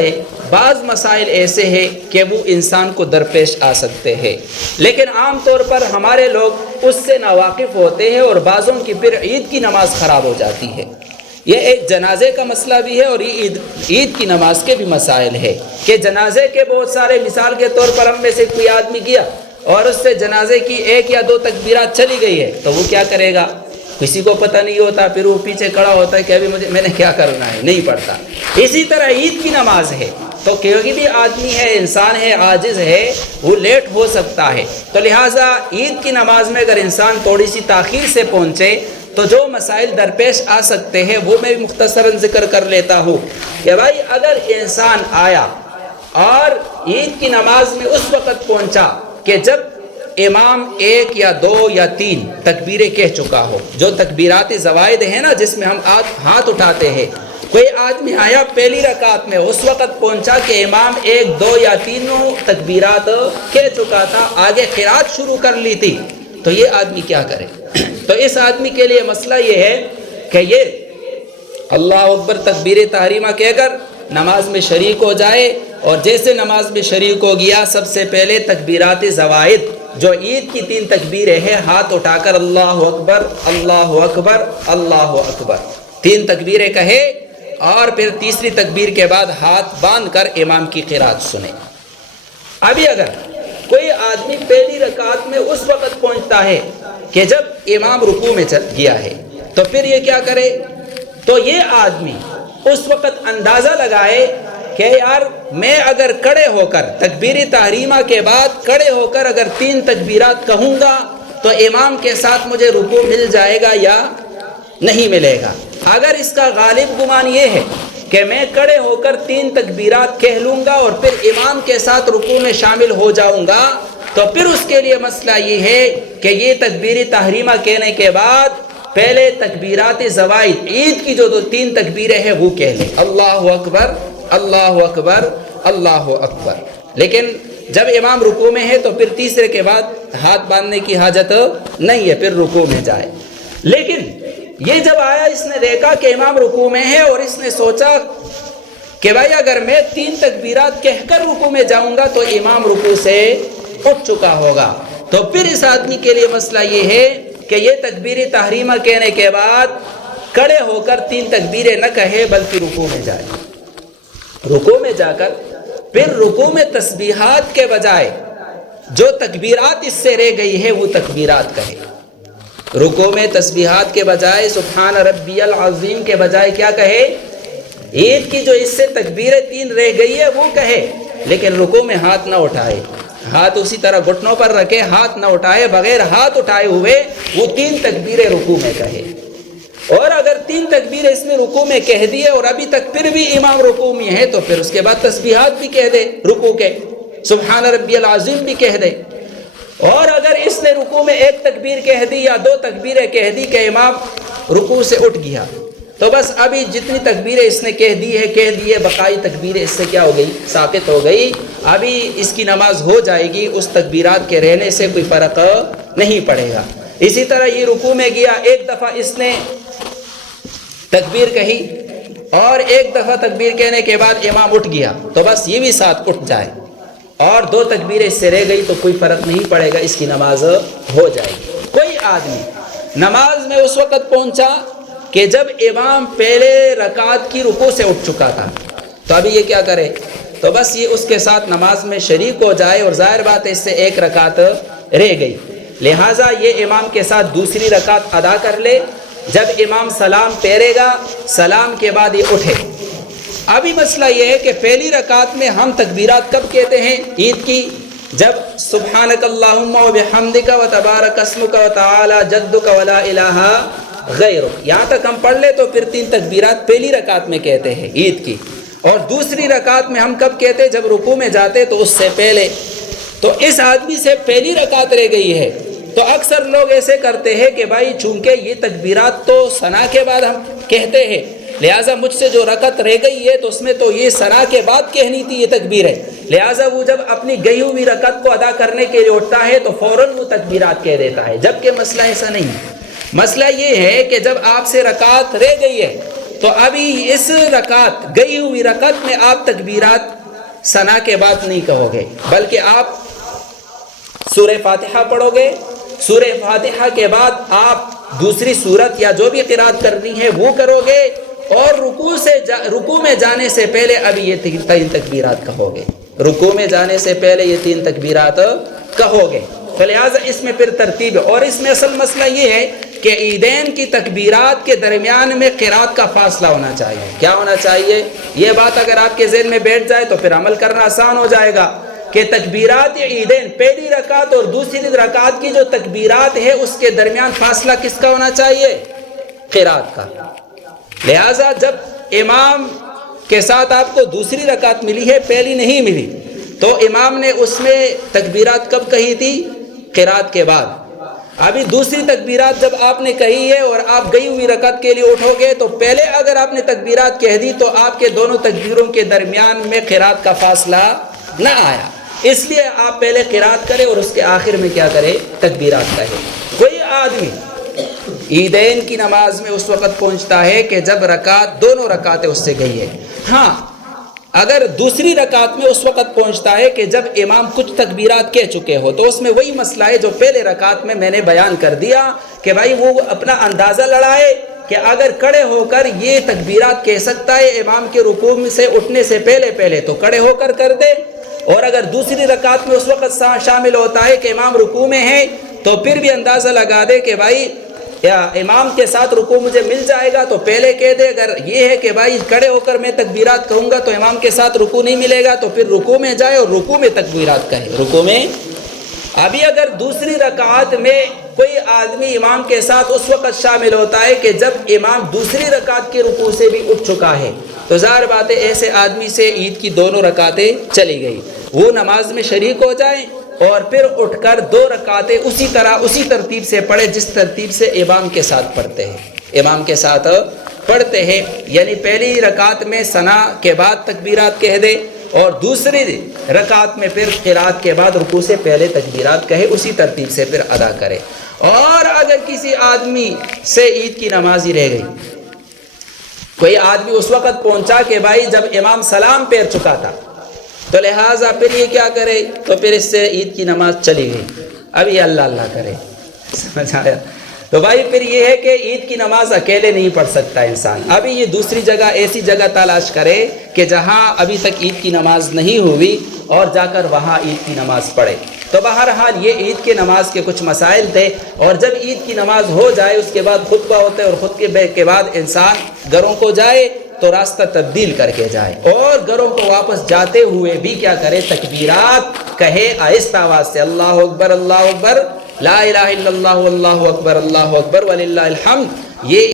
ہے بعض مسائل ایسے ہیں کہ وہ انسان کو درپیش آ سکتے ہیں، لیکن عام طور پر ہمارے لوگ اس سے ناواقف ہوتے ہیں اور بعضوں کی پھر عید کی نماز خراب ہو جاتی ہے۔ یہ ایک جنازے کا مسئلہ بھی ہے اور یہ عید کی نماز کے بھی مسائل ہے کہ جنازے کے بہت سارے، مثال کے طور پر ہم میں سے کوئی آدمی گیا اور اس سے جنازے کی 1 یا 2 تکبیرات چلی گئی ہے تو وہ کیا کرے گا؟ کسی کو پتہ نہیں ہوتا، پھر وہ پیچھے کھڑا ہوتا ہے کہ ابھی میں نے کیا کرنا ہے، نہیں پڑھتا۔ اسی طرح عید کی نماز ہے تو کوئی بھی آدمی ہے، انسان ہے، عاجز ہے، وہ لیٹ ہو سکتا ہے، تو لہٰذا عید کی نماز میں اگر انسان تھوڑی سی تاخیر سے پہنچے تو جو مسائل درپیش آ سکتے ہیں وہ میں مختصراً ذکر کر لیتا ہوں کہ بھائی اگر انسان آیا اور عید کی نماز میں اس وقت پہنچا کہ جب امام 1 یا 2 یا 3 تکبیریں کہہ چکا ہو، جو تکبیرات زوائد ہیں نا جس میں ہم ہاتھ اٹھاتے ہیں، کوئی آدمی آیا پہلی رکعت میں اس وقت پہنچا کہ امام 1 2 یا 3 تکبیرات کہہ چکا تھا، آگے قرات شروع کر لی تھی، تو یہ آدمی کیا کرے؟ تو اس آدمی کے لیے مسئلہ یہ ہے کہ یہ اللہ اکبر تکبیر تحریمہ کہہ کر نماز میں شریک ہو جائے، اور جیسے نماز میں شریک ہو گیا سب سے پہلے تکبیرات زوائد جو عید کی 3 تکبیریں ہیں ہاتھ اٹھا کر اللہ اکبر اللہ اکبر اللہ اکبر 3 تکبیریں کہے، اور پھر تیسری تکبیر کے بعد ہاتھ باندھ کر امام کی قرات سنے۔ ابھی اگر کوئی آدمی پہلی رکعت میں اس وقت پہنچتا ہے کہ جب امام رکوع میں گیا ہے تو پھر یہ کیا کرے؟ تو یہ آدمی اس وقت اندازہ لگائے کہ یار میں اگر کھڑے ہو کر تکبیر تحریمہ کے بعد کھڑے ہو کر اگر 3 تکبیرات کہوں گا تو امام کے ساتھ مجھے رکوع مل جائے گا یا نہیں ملے گا۔ اگر اس کا غالب گمان یہ ہے کہ میں کھڑے ہو کر 3 تکبیرات کہہ لوں گا اور پھر امام کے ساتھ رکوع میں شامل ہو جاؤں گا، تو پھر اس کے لیے مسئلہ یہ ہے کہ یہ تکبیر تحریمہ کہنے کے بعد پہلے تکبیرات زوائد عید کی جو 3 تکبیریں ہیں وہ کہہ لیں، اللہ اکبر اللہ اکبر اللہ اکبر، لیکن جب امام رکوع میں ہے تو پھر تیسرے کے بعد ہاتھ باندھنے کی حاجت نہیں ہے، پھر رکوع میں جائے۔ لیکن یہ جب آیا اس نے دیکھا کہ امام رکوع میں ہے اور اس نے سوچا کہ بھائی اگر میں 3 تکبیرات کہہ کر رکوع میں جاؤں گا تو امام رکوع سے اٹھ چکا ہوگا، تو پھر اس آدمی کے لیے مسئلہ یہ ہے کہ یہ تکبیر تحریمہ کہنے کے بعد کھڑے ہو کر 3 تکبیریں نہ کہے بلکہ رکوع میں جائے، رکوع میں جا کر پھر رکوع میں تسبیحات کے بجائے جو تکبیرات اس سے رہ گئی ہے وہ تکبیرات کہے، رکوع میں تسبیحات کے بجائے سبحان ربی العظیم کے بجائے کیا کہے؟ عید کی جو اس سے تکبیریں 3 رہ گئی ہے وہ کہے، لیکن رکوع میں ہاتھ نہ اٹھائے، ہاتھ اسی طرح گھٹنوں پر رکھے، ہاتھ نہ اٹھائے، بغیر ہاتھ اٹھائے ہوئے وہ 3 تکبیریں رکوع میں کہے۔ اور اگر 3 تکبیریں اس نے رکوع میں کہہ دی اور ابھی تک پھر بھی امام رکوع میں ہے تو پھر اس کے بعد تسبیحات بھی کہہ دے رکوع کے، سبحان ربی العظیم بھی کہہ دے۔ اور اگر اس نے رکوع میں 1 تکبیر کہہ دی یا 2 تکبیریں کہہ دی کہ امام رکوع سے اٹھ گیا، تو بس ابھی جتنی تکبیریں اس نے کہہ دی ہے بقائی تکبیریں اس سے کیا ہو گئی؟ ساقط ہو گئی، ابھی اس کی نماز ہو جائے گی، اس تکبیرات کے رہنے سے کوئی فرق نہیں پڑے گا۔ اسی طرح یہ رکوع میں گیا، 1 دفعہ اس نے تکبیر کہی اور 1 دفعہ تکبیر کہنے کے بعد امام اٹھ گیا تو بس یہ بھی ساتھ اٹھ جائے، اور 2 تکبیریں اس سے رہ گئی تو کوئی فرق نہیں پڑے گا، اس کی نماز ہو جائے گی۔ کوئی آدمی نماز میں اس وقت پہنچا کہ جب امام پہلے رکعت کی رکوع سے اٹھ چکا تھا، تو ابھی یہ کیا کرے؟ تو بس یہ اس کے ساتھ نماز میں شریک ہو جائے، اور ظاہر بات ہے اس سے 1 رکعت رہ گئی، لہٰذا یہ امام کے ساتھ دوسری رکعت ادا کر لے۔ جب امام سلام پھیرے گا، سلام کے بعد یہ اٹھے۔ ابھی مسئلہ یہ ہے کہ پہلی رکعت میں ہم تکبیرات کب کہتے ہیں عید کی؟ جب سبحانک اللہم و بحمدک و تبارک اسمک و تعالی جدک و لا الہ غیرک، یہاں تک ہم پڑھ لے تو پھر 3 تکبیرات پہلی رکعت میں کہتے ہیں عید کی، اور دوسری رکعت میں ہم کب کہتے؟ جب رکوع میں جاتے تو اس سے پہلے۔ تو اس آدمی سے پہلی رکعت رہ گئی ہے، تو اکثر لوگ ایسے کرتے ہیں کہ بھائی چونکہ یہ تکبیرات تو ثنا کے بعد ہم کہتے ہیں، لہٰذا مجھ سے جو رکعت رہ گئی ہے تو اس میں تو یہ ثنا کے بعد کہنی تھی یہ تکبیر ہے، لہٰذا وہ جب اپنی گئی ہوئی رکعت کو ادا کرنے کے لیے اٹھتا ہے تو فوراً وہ تکبیرات کہہ دیتا ہے، جبکہ مسئلہ ایسا نہیں ہے۔ مسئلہ یہ ہے کہ جب آپ سے رکعت رہ گئی ہے تو ابھی اس رکعت گئی ہوئی رکعت میں آپ تکبیرات ثنا کے بعد نہیں کہو گے، بلکہ آپ سورہ فاتحہ پڑھو گے، سورہ فاتحہ کے بعد آپ دوسری سورت یا جو بھی قرات کرنی ہے وہ کرو گے، اور رکوع میں جانے سے پہلے ابھی یہ 3 تکبیرات کہو گے، رکوع میں جانے سے پہلے یہ 3 تکبیرات کہو گے۔ تو لہٰذا اس میں پھر ترتیب ہے، اور اس میں اصل مسئلہ یہ ہے کہ عیدین کی تکبیرات کے درمیان میں قرات کا فاصلہ ہونا چاہیے۔ کیا ہونا چاہیے؟ یہ بات اگر آپ کے ذہن میں بیٹھ جائے تو پھر عمل کرنا آسان ہو جائے گا کہ تکبیرات عیدین پہلی رکعت اور دوسری رکعت کی جو تکبیرات ہے اس کے درمیان فاصلہ کس کا ہونا چاہیے؟ قرات کا۔ لہٰذا جب امام کے ساتھ آپ کو دوسری رکعت ملی ہے، پہلی نہیں ملی، تو امام نے اس میں تکبیرات کب کہی تھی؟ قرات کے بعد۔ ابھی دوسری تکبیرات جب آپ نے کہی ہے اور آپ گئی ہوئی رکعت کے لیے اٹھو گے تو پہلے اگر آپ نے تکبیرات کہہ دی تو آپ کے دونوں تکبیروں کے درمیان میں قرات کا فاصلہ نہ آیا، اس لیے آپ پہلے قرات کریں اور اس کے آخر میں کیا کریں؟ تکبیرات کہیں۔ کوئی آدمی عیدین کی نماز میں اس وقت پہنچتا ہے کہ جب دونوں رکعتیں اس سے گئی ہے، ہاں اگر دوسری رکعت میں اس وقت پہنچتا ہے کہ جب امام کچھ تکبیرات کہہ چکے ہو، تو اس میں وہی مسئلہ ہے جو پہلے رکعت میں نے بیان کر دیا کہ بھائی وہ اپنا اندازہ لڑائے کہ اگر کھڑے ہو کر یہ تکبیرات کہہ سکتا ہے امام کے رکوع سے اٹھنے سے پہلے تو کھڑے ہو کر دے، اور اگر دوسری رکعت میں اس وقت شامل ہوتا ہے کہ امام رکوع میں ہے تو پھر بھی اندازہ لگا دے کہ بھائی یا امام کے ساتھ رکوع مجھے مل جائے گا تو پہلے کہہ دے، اگر یہ ہے کہ بھائی کھڑے ہو کر میں تکبیرات کہوں گا تو امام کے ساتھ رکوع نہیں ملے گا تو پھر رکوع میں جائے اور رکوع میں تکبیرات کہے، رکوع میں۔ ابھی اگر دوسری رکعت میں کوئی آدمی امام کے ساتھ اس وقت شامل ہوتا ہے کہ جب امام دوسری رکعت کے رکوع سے بھی اٹھ چکا ہے، تو ظاہر بات ہے ایسے آدمی سے عید کی دونوں رکعتیں چلی گئی، وہ نماز میں شریک ہو جائیں اور پھر اٹھ کر 2 رکعتیں اسی ترتیب سے پڑھے جس ترتیب سے امام کے ساتھ پڑھتے ہیں، یعنی پہلی رکعت میں ثنا کے بعد تکبیرات کہہ دے اور دوسری رکعت میں پھر قرات کے بعد رکوع سے پہلے تکبیرات کہے، اسی ترتیب سے پھر ادا کرے۔ اور اگر کسی آدمی سے عید کی نماز ہی رہ گئی، کوئی آدمی اس وقت پہنچا کہ بھائی جب امام سلام پھیر چکا تھا، تو لہٰذا پھر یہ کیا کرے؟ تو پھر اس سے عید کی نماز چلی گئی، اب یہ اللہ کرے، سمجھ آیا؟ تو بھائی پھر یہ ہے کہ عید کی نماز اکیلے نہیں پڑھ سکتا انسان، ابھی یہ دوسری جگہ ایسی جگہ تلاش کرے کہ جہاں ابھی تک عید کی نماز نہیں ہوئی اور جا کر وہاں عید کی نماز پڑھے۔ تو بہرحال یہ عید کی نماز کے کچھ مسائل تھے، اور جب عید کی نماز ہو جائے اس کے بعد خطبہ ہوتا ہے، اور خطبے کے بعد انسان گھروں کو جائے تو راستہ تبدیل کر کے جائے، اور گھروں کو واپس جاتے ہوئے بھی کیا کرے؟ تکبیرات کہے آہستہ آواز سے، اللہ اکبر لا الہ الا اللہ واللہ اکبر وللہ الحمد۔ یہ